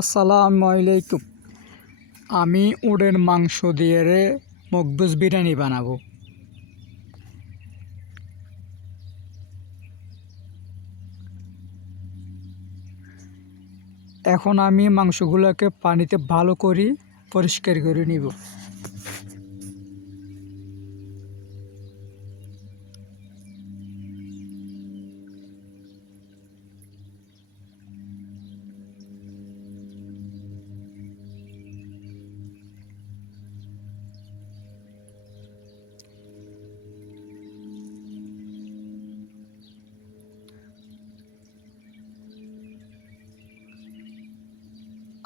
আসসালামু আলাইকুম। আমি উডের মাংস দিয়ে রে মকবুজ বিরিয়ানি বানাবো। এখন আমি মাংসগুলোকে পানিতে ভালো করে পরিষ্কার করে নিব।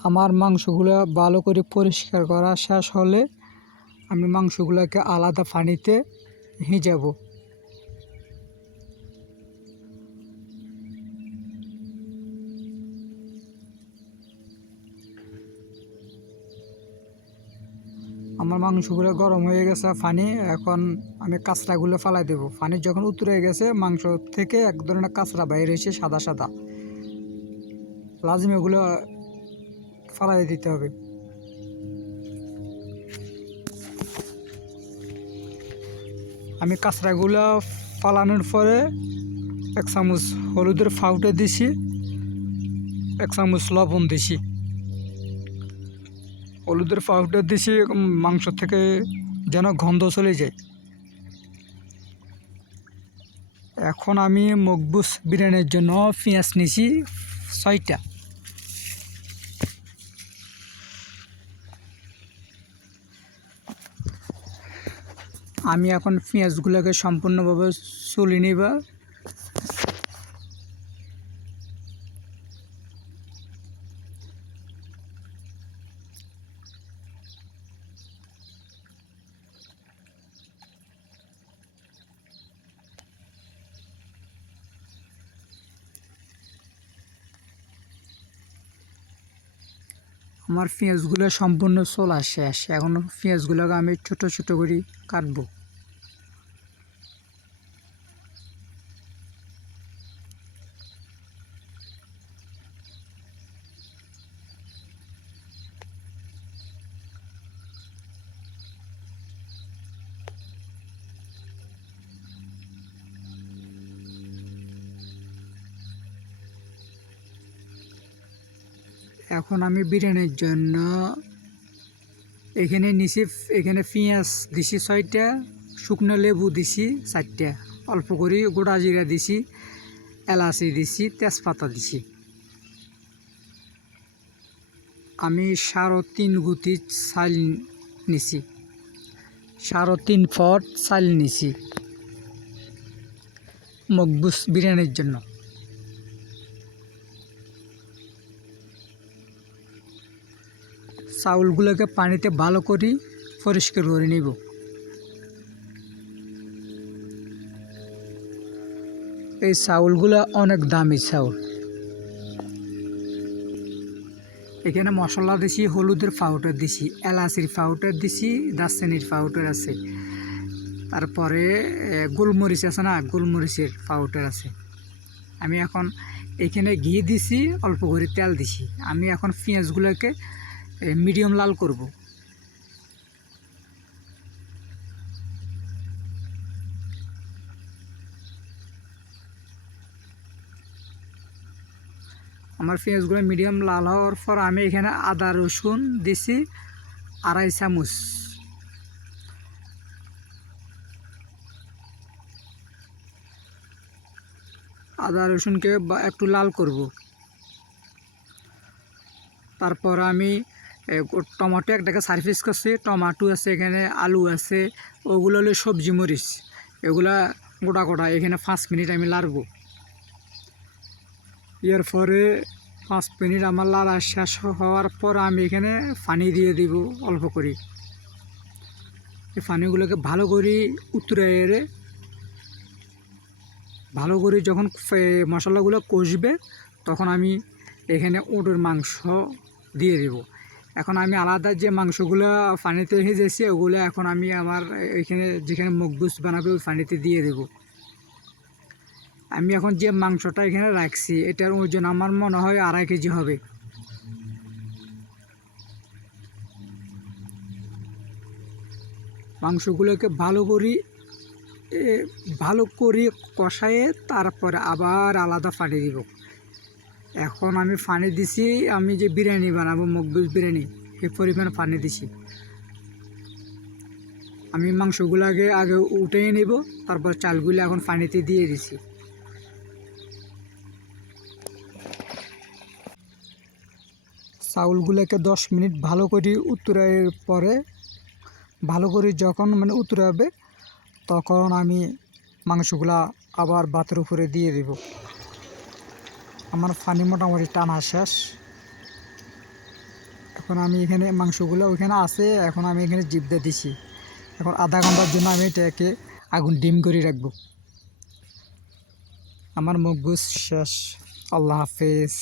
আমার মাংসগুলো ভালো করে পরিষ্কার করা শেষ হলে আমি মাংসগুলোকে আলাদা পানিতে ভিজাবো। আমার মাংসগুলো গরম হয়ে গেছে পানি, এখন আমি কাঁচড়াগুলো ফালাই দেবো। পানি যখন উতরে গেছে, মাংস থেকে এক ধরনের কাঁচড়া বাইরে এসে সাদা সাদা। লাজিম এগুলো ফালাই দিতে হবে। আমি কাঁচড়াগুলো ফালানোর পরে এক চামচ হলুদের ফাউটে দিছি, এক চামচ লবণ দিছি। হলুদের পাউডার দিছি মাংস থেকে যেন গন্ধ চলে যায়। এখন আমি মকবুস বিরিয়ানির জন্য পেঁয়াজ নিছি ছয়টা। আমি এখন পেঁয়াজগুলোকে সম্পূর্ণভাবে চুলি নিব। আমার পেঁয়াজগুলো সম্পূর্ণ চলা শেষ। এখন পেঁয়াজগুলোকে আমি ছোট ছোট করে কাটবো। এখন আমি বিরিয়ানির জন্য এখানে নিচে এখানে পেঁয়াজ দিছি ছয়টা, শুকনো লেবু দিছি চারটা, অল্প করে গোটা জিরা দিছি, এলাচি দিছি, তেজপাতা দিছি। আমি সাড়ে তিন গুটি চাল নিছি। সাড়ে তিন ফট চাল নিছি। মকবুস বিরিয়ানির জন্য। চাউলগুলোকে পানিতে ভালো করে পরিষ্কার করে নিব। এই চাউলগুলো অনেক দামি চাউল। এখানে মশলা দিছি, হলুদের পাউডার দিছি, এলাচির পাউডার দিছি, দারচিনির পাউডার আছে। তারপরে গোলমরিচ আছে না, গোলমরিচের পাউডার আছে। আমি এখন এখানে ঘি দিছি, অল্প করে তেল দিছি। আমি এখন পেঁয়াজগুলোকে মিডিয়াম লাল করব। আমার পেঁয়াজগুলো মিডিয়াম লাল হওয়ার পর আমি এখানে আদা, রসুন দিছি, আড়াই চামচ। আদা, রসুনকে একটু লাল করব। তারপর আমি টমেটো একটাকে সার্ভিস করছে, টমেটো আছে এখানে, আলু আছে, ওগুলো হলো সবজি, মরিচ। এগুলা গোটা গোটা, এখানে পাঁচ মিনিট আমি লাড়বো। এর পরে পাঁচ মিনিট আমার লাড়া শেষ হওয়ার পর আমি এখানে পানি দিয়ে দিব অল্প করে। এই পানিগুলোকে ভালো করে উতরে এরে, ভালো করে যখন মশলাগুলো কষবে, তখন আমি এখানে উটের মাংস দিয়ে দেব। এখন আমি আলাদা যে মাংসগুলো পানিতে ভেজেছি, ওগুলো এখন আমি আমার এখানে যেখানে মকবুস বানাবে, ওই পানিতে দিয়ে দেব। আমি এখন যে মাংসটা এখানে রাখছি, এটার ওজন আমার মনে হয় আড়াই কেজি হবে। মাংসগুলোকে ভালো করে ভালো করে কষায়ে তারপরে আবার আলাদা পানি দিব। এখন আমি পানি দিছি, আমি যে বিরিয়ানি বানাবো, মকবুল বিরিয়ানি এই পরিমাণ পানি দিছি। আমি মাংসগুলো আগে আগে উঠিয়ে নিব, তারপর চালগুলো এখন পানিতে দিয়ে দিছি। চাউলগুলোকে দশ মিনিট ভালো করে উত্তরের পরে, ভালো করে যখন মানে উতরাবে, তখন আমি মাংসগুলা আবার ভাতের উপরে দিয়ে দেব। আমার পানি মোটামুটি টানা শেষ। এখন আমি এখানে মাংসগুলো ওইখানে আছে, এখন আমি এখানে জিপদা দিছি। এখন আধা ঘণ্টার জন্য আমি এটাকে আগুন ডিম করে রাখব। আমার মুখ শেষ। আল্লাহ হাফেজ।